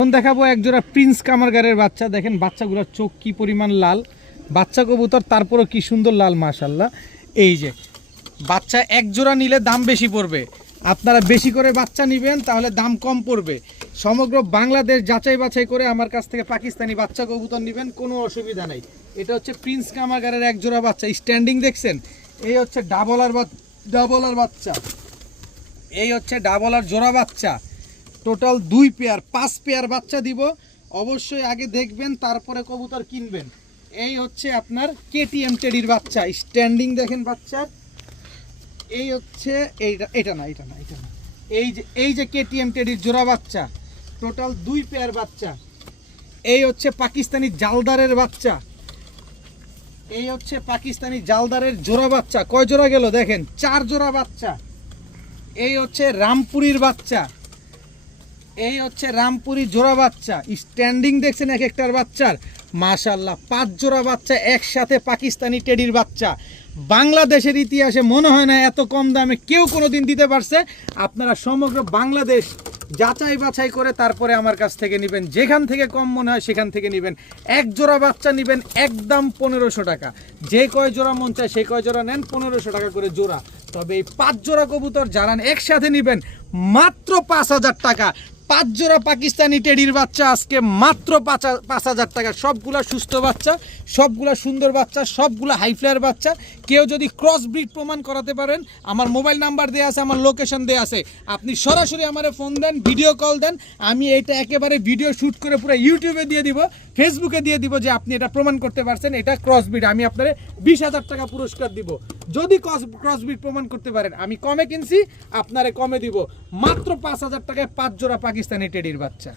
এখন দেখাবো এক জোড়া প্রিন্স কামারগারের বাচ্চা। দেখেন বাচ্চাগুলোর চোখ কি পরিমাণ লাল, বাচ্চা কবুতর তারপরও কি সুন্দর লাল মাশাআল্লাহ। এই যে বাচ্চা এক জোড়া নিলে দাম বেশি পড়বে, আপনারা বেশি করে বাচ্চা নেবেন তাহলে দাম কম পড়বে। সমগ্র বাংলাদেশ যাচাই বাছাই করে আমার কাছ থেকে পাকিস্তানি বাচ্চা কবুতর নেবেন, কোনো অসুবিধা নাই। এটা হচ্ছে প্রিন্স কামারগারের এক জোড়া বাচ্চা, স্ট্যান্ডিং দেখছেন। এই হচ্ছে ডাবলার বাচ্চা, এই হচ্ছে ডাবলার জোড়া বাচ্চা। টোটাল 2 পেয়ার 5 পেয়ার বাচ্চা দিব। অবশ্যই আগে দেখবেন তারপরে কবুতর কিনবেন। এই হচ্ছে আপনার কেটিএম টেডির বাচ্চা, স্ট্যান্ডিং দেখেন বাচ্চার। এই হচ্ছে এটা না এই যে কেটিএম টেডির জোড়া বাচ্চা, টোটাল 2 পেয়ার বাচ্চা। এই হচ্ছে পাকিস্তানি জালদারের বাচ্চা, এই হচ্ছে পাকিস্তানি জালদারের জোড়া বাচ্চা। কয় জোড়া গেল দেখেন, 4 জোড়া বাচ্চা। এই হচ্ছে রামপুরির বাচ্চা, এই হচ্ছে রামপুরি জোড়া বাচ্চা, স্ট্যান্ডিং দেখছেন এক একটার বাচ্চার মাশাআল্লাহ। 5 জোড়া বাচ্চা একসাথে পাকিস্তানি টেডির বাচ্চা। বাংলাদেশের ইতিহাসে মনে হয় না এত কম দামে কেউ কোনোদিন দিতে পারছে। আপনারা সমগ্র বাংলাদেশ যাচাই বাছাই করে তারপরে আমার কাছ থেকে নেবেন, যেখান থেকে কম মনে হয় সেখান থেকে নেবেন। এক জোড়া বাচ্চা নেবেন একদম 1500 টাকা, যে কয় জোড়া মন চায় সেই কয় জোড়া নেন, 1500 টাকা করে জোড়া। তবে এই 5 জোড়া কবুতর যারা একসাথে নেবেন মাত্র 5000 টাকা। 5 জোড়া পাকিস্তানি টেডির বাচ্চা আজকে মাত্র 5000 টাকা। সবগুলা সুস্থ বাচ্চা, সবগুলা সুন্দর বাচ্চা, সবগুলা হাইফ্লায়ার বাচ্চা। কেউ যদি ক্রস ব্রিড প্রমাণ করাতে পারেন, আমার মোবাইল নাম্বার দেওয়া আছে, আমার লোকেশন দেওয়া আছে, আপনি সরাসরি আমারে ফোন দেন, ভিডিও কল দেন, আমি এটা একেবারে ভিডিও শ্যুট করে পুরো ইউটিউবে দিয়ে দিব, ফেসবুকে দিয়ে দিব যে আপনি এটা প্রমাণ করতে পারছেন এটা ক্রস ব্রিড। আমি আপনারে 20000 টাকা পুরস্কার দিব যদি ক্রস ব্রিড প্রমাণ করতে পারেন। আমি কমে কিনছি, আপনারে কমে দিব, মাত্র 5000 টাকায় 5 জোড়া পাকিস্তানি টেডির বাচ্চা।